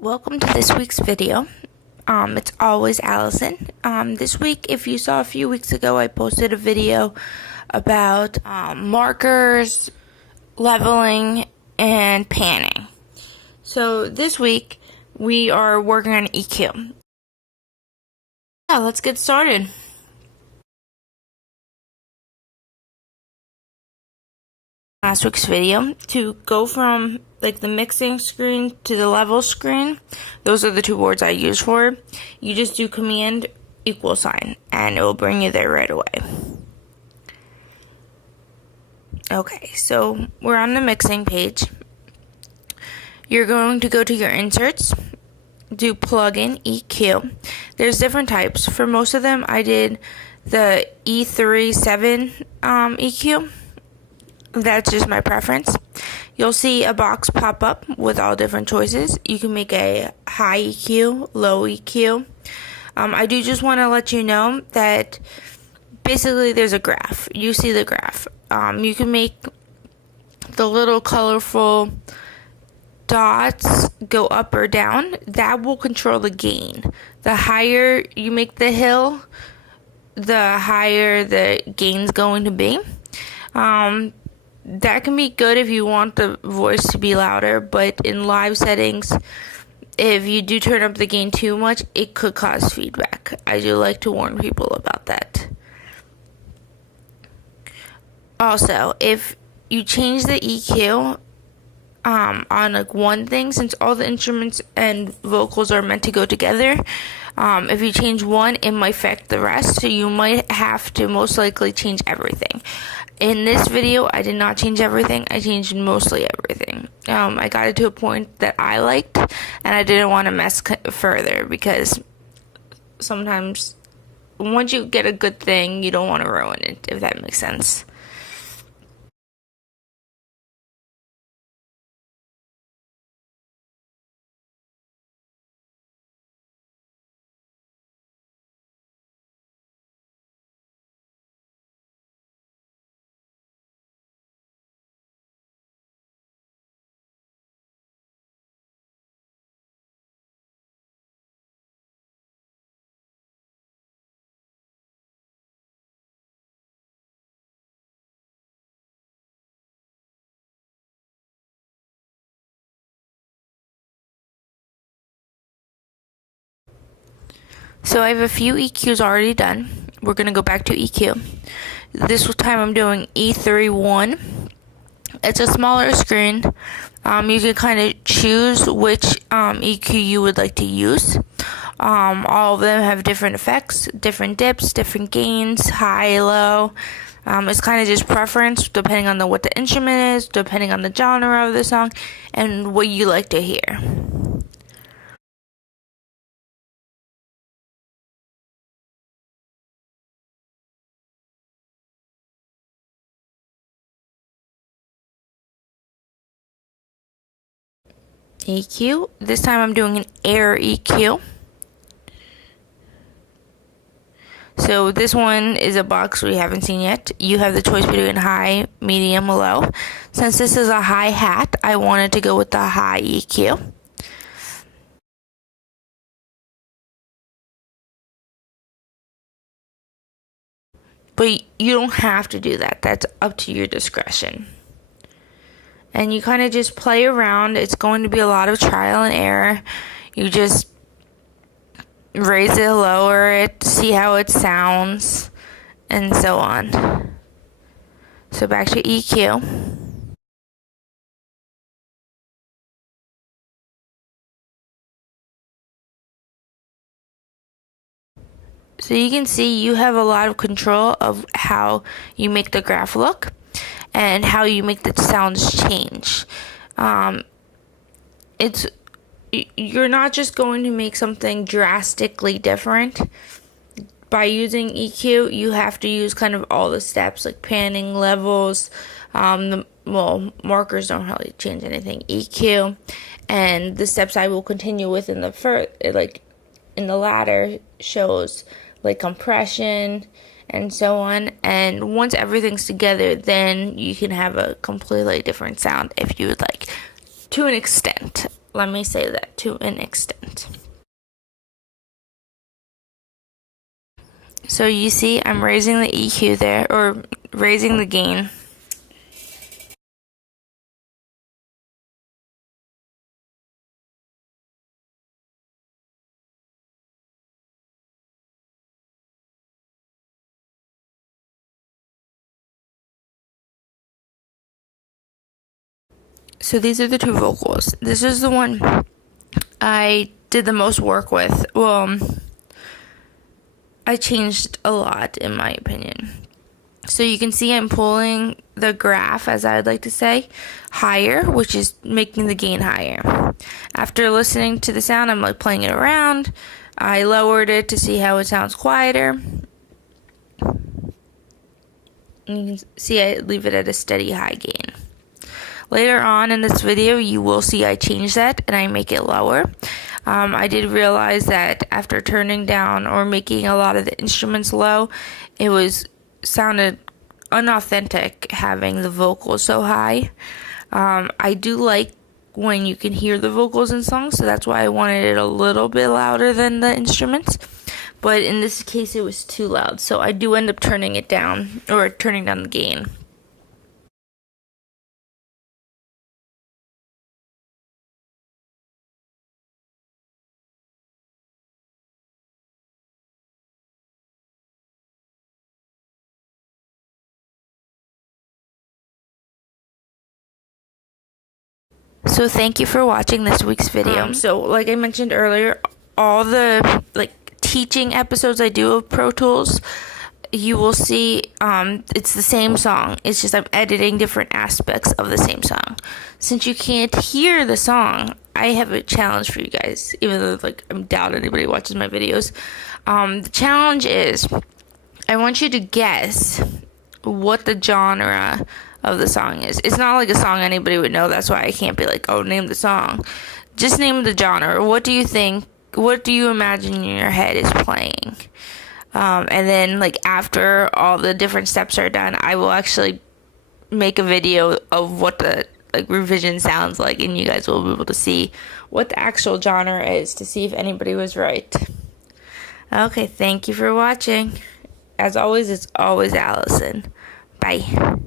Welcome to this week's video. It's always Alyson. This week, if you saw a few weeks ago, I posted a video about markers, leveling, and panning. So this week, we are working on EQ. Yeah, let's get started. Last week's video, to go from like the mixing screen to the level screen, those are the two boards I use for it. You just do command =, and it will bring you there right away. Okay, so we're on the mixing page. You're going to go to your inserts, do plugin EQ. There's different types. For most of them, I did the E37 EQ. That's just my preference. You'll see a box pop up with all different choices. You can make a high EQ, low EQ. I do just want to let you know that basically there's a graph. You see the graph. You can make the little colorful dots go up or down. That will control the gain. The higher you make the hill, the higher the gain's going to be. That can be good if you want the voice to be louder, but in live settings, if you do turn up the gain too much, it could cause feedback. I do like to warn people about that. Also, if you change the EQ on like one thing, since all the instruments and vocals are meant to go together, if you change one, it might affect the rest, so you might have to most likely change everything. In this video, I did not change everything. I changed mostly everything. I got it to a point that I liked, and I didn't want to mess further, because sometimes once you get a good thing, you don't want to ruin it, if that makes sense. So I have a few EQs already done. We're going to go back to EQ. This time I'm doing E31. It's a smaller screen. You can kind of choose which EQ you would like to use. All of them have different effects, different dips, different gains, high, low. It's kind of just preference depending on what the instrument is, depending on the genre of the song, and what you like to hear. EQ. This time I'm doing an air EQ. So this one is a box we haven't seen yet. You have the choice between high, medium, low. Since this is a hi-hat, I wanted to go with the high EQ. But you don't have to do that. That's up to your discretion. And you kind of just play around. It's going to be a lot of trial and error. You just raise it, lower it, see how it sounds, and so on. So back to EQ. So you can see you have a lot of control of how you make the graph look and how you make the sounds change. You're not just going to make something drastically different. By using EQ, you have to use kind of all the steps, like panning, levels, markers don't really change anything, EQ, and the steps I will continue with in the latter shows like compression and so on. And once everything's together, then you can have a completely different sound if you would like, to an extent. let me say that to an extent. So you see, I'm raising the EQ there, or raising the gain. So these are the two vocals. This is the one I did the most work with. Well, I changed a lot in my opinion. So you can see I'm pulling the graph, as I would like to say, higher, which is making the gain higher. After listening to the sound, I'm like playing it around. I lowered it to see how it sounds quieter. You can see I leave it at a steady high gain. Later on in this video, you will see I change that and I make it lower. I did realize that after turning down or making a lot of the instruments low, it sounded unauthentic having the vocals so high. I do like when you can hear the vocals in songs, so that's why I wanted it a little bit louder than the instruments. But in this case, it was too loud, so I do end up turning it down, or turning down the gain. So thank you for watching this week's video. So like I mentioned earlier, all the teaching episodes I do of Pro Tools, you will see it's the same song. It's just I'm editing different aspects of the same song. Since you can't hear the song, I have a challenge for you guys, even though I doubt anybody watches my videos. The challenge is I want you to guess what the genre of the song is. It's not like a song anybody would know. That's why I can't be like, oh, name the song. Just name the genre. What do you think? What do you imagine in your head is playing? And then after all the different steps are done, I will actually make a video of what the revision sounds like, and you guys will be able to see what the actual genre is to see if anybody was right. Okay, thank you for watching. As always, it's always Alyson. Bye.